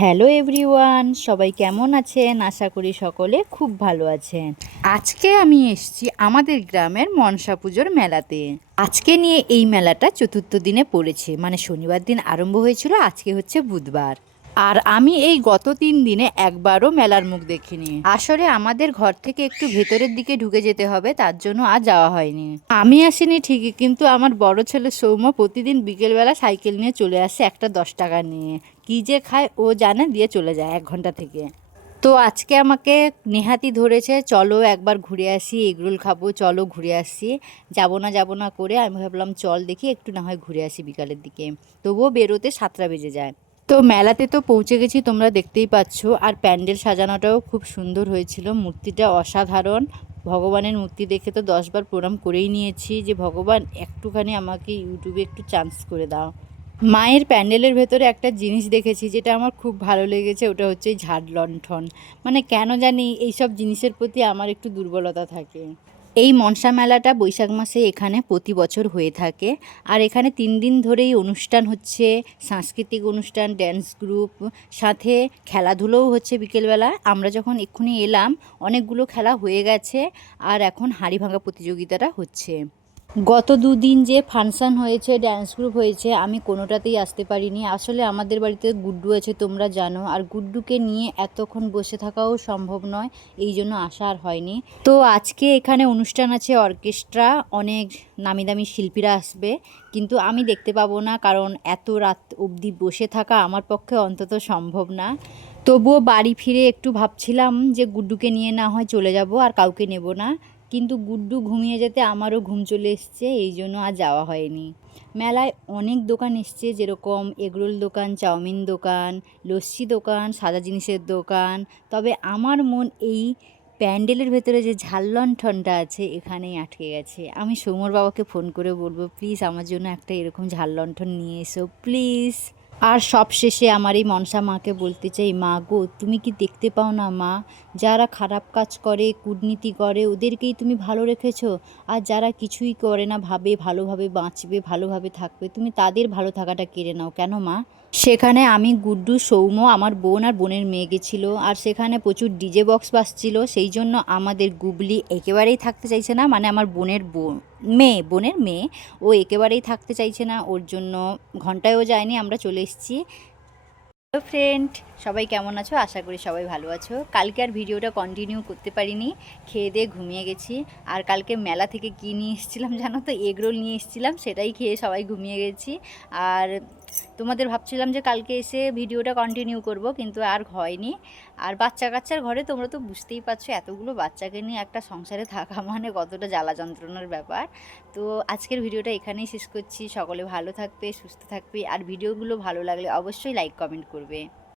Hello everyone, সবাই কেমন আছেন? আশা করি সকলে খুব ভালো আছেন। আজকে আমি এসেছি আমাদের গ্রামের মনসা পুজোর মেলাতে। আজকে নিয়ে এই মেলাটা চতুর্থ দিনে পড়েছে, মানে শনিবার দিন আরম্ভ হয়েছিল, আজকে হচ্ছে বুধবার। আর আমি এই গত 3 দিনে একবারও মেলার মুখ দেখিনি। আসলে আমাদের ঘর থেকে একটু ভেতরের দিকে ঢুকে যেতে হবে, তার জন্য আর যাওয়া হয়নি। আমি আসিনি ঠিকই, কিন্তু আমার বড় ছেলে সৌম্য প্রতিদিন বিকেলবেলা সাইকেল নিয়ে চলে আসে একটা 10 টাকা নিয়ে। কি যে খায় ও জানে, দিয়ে চলে যায় 1 ঘন্টা থেকে। তো আজকে আমাকে নেহাতি ধরেছে, চলো একবার ঘুরে আসি, এগরোল খাবো, চলো ঘুরে আসি। যাবো না করে আমি ভাবলাম চল দেখি একটু না হয় ঘুরে আসি বিকালের দিকে। তবুও বেরোতে 7টা বেজে যায়। তো মেলাতে তো পৌঁছে গেছি, তোমরা দেখতেই পাচ্ছ। আর প্যান্ডেল সাজানোটাও খুব সুন্দর হয়েছিল, মূর্তিটা অসাধারণ। ভগবানের মূর্তি দেখে তো 10বার প্রণাম করেই নিয়েছি যে ভগবান একটুখানি আমাকে ইউটিউবে একটু চান্স করে দাও। মায়ের প্যান্ডেলের ভেতরে একটা জিনিস দেখেছি যেটা আমার খুব ভালো লেগেছে, ওটা হচ্ছে এই ঝাড় লণ্ঠন। মানে কেন জানি এইসব জিনিসের প্রতি আমার একটু দুর্বলতা থাকে। এই মনসা মেলাটা বৈশাখ মাসে এখানে প্রতি বছর হয়ে থাকে। আর এখানে 3 দিন ধরেই অনুষ্ঠান হচ্ছে, সাংস্কৃতিক অনুষ্ঠান, ড্যান্স গ্রুপ, সাথে খেলাধুলোও হচ্ছে বিকেলবেলা। আমরা যখন এক্ষুনি এলাম অনেকগুলো খেলা হয়ে গেছে, আর এখন হাঁড়ি ভাঙা প্রতিযোগিতাটা হচ্ছে। গত 2 দিন যে ফাংশন হয়েছে, ড্যান্স গ্রুপ হয়েছে, আমি কোনোটাতেই আসতে পারিনি। আসলে আমাদের বাড়িতে গুড্ডু আছে তোমরা জানো, আর গুড্ডুকে নিয়ে এতক্ষণ বসে থাকাও সম্ভব নয়, এই জন্য আসা আর হয়নি। তো আজকে এখানে অনুষ্ঠান আছে, অর্কেস্ট্রা, অনেক নামি দামি শিল্পীরা আসবে, কিন্তু আমি দেখতে পাবো না, কারণ এত রাত অবধি বসে থাকা আমার পক্ষে অন্তত সম্ভব না। তবুও বাড়ি ফিরে একটু ভাবছিলাম যে গুড্ডুকে নিয়ে না হয় চলে যাব, আর কাউকে নেব না। কিন্তু গুড্ডু ঘুমিয়ে যেতে আমারও ঘুম চলে এসছে, এই জন্য আর যাওয়া হয়নি। মেলায় অনেক দোকান এসছে, যেরকম এগরোল দোকান, চাউমিন দোকান, লস্যি দোকান, সাদা জিনিসের দোকান। তবে আমার মন এই প্যান্ডেলের ভেতরে যে ঝাল লণ্ঠনটা আছে এখানেই আটকে গেছে। আমি সৌম্যর বাবাকে ফোন করে বলবো, প্লিজ আমার জন্য একটা এরকম ঝাল লণ্ঠন নিয়ে এসো প্লিজ। আর সব শেষে আমার এই মনসা মাকে বলতে চাই, মা গো, তুমি কি দেখতে পাও না মা, যারা খারাপ কাজ করে, কূটনীতি করে, ওদেরকেই তুমি ভালো রেখেছো। আর যারা কিছুই করে না, ভাবে ভালোভাবে বাঁচবে, ভালোভাবে থাকবে, তুমি তাদের ভালো থাকাটা কেড়ে নাও কেন মা? সেখানে আমি, গুড্ডু, সৌম্য, আমার বোন আর বোনের মেয়ে গেছিলো। আর সেখানে প্রচুর ডিজে বক্স বাজছিল, সেই জন্য আমাদের গুবলি একেবারেই থাকতে চাইছে না, মানে আমার বোনের মেয়ে, ও একেবারেই থাকতে চাইছে না, ওর জন্য ঘন্টায়ও যায়নি, আমরা চলে এসেছি। হ্যালো ফ্রেন্ড, সবাই কেমন আছো? আশা করি সবাই ভালো আছো। কালকে আর ভিডিওটা কন্টিনিউ করতে পারিনি, খেয়ে দিয়ে ঘুমিয়ে গেছি। আর কালকে মেলা থেকে কী নিয়ে এসেছিলাম জানো তো? এগরোল নিয়ে এসেছিলাম, সেটাই খেয়ে সবাই ঘুমিয়ে গেছি। আর তোমাদের ভাবছিলাম যে কালকে এসে ভিডিওটা কন্টিনিউ করব, কিন্তু আর হয়নি। আর বাচ্চা কাচ্চার ঘরে তোমরা তো বুঝতেই পারছো, এতগুলো বাচ্চাকে নিয়ে একটা সংসারে থাকা মানে কতটা জ্বালা যন্ত্রণার ব্যাপার। তো আজকের ভিডিওটা এখানেই শেষ করছি। সকলে ভালো থাকবে, সুস্থ থাকবে, আর ভিডিওগুলো ভালো লাগলে অবশ্যই লাইক কমেন্ট করবে।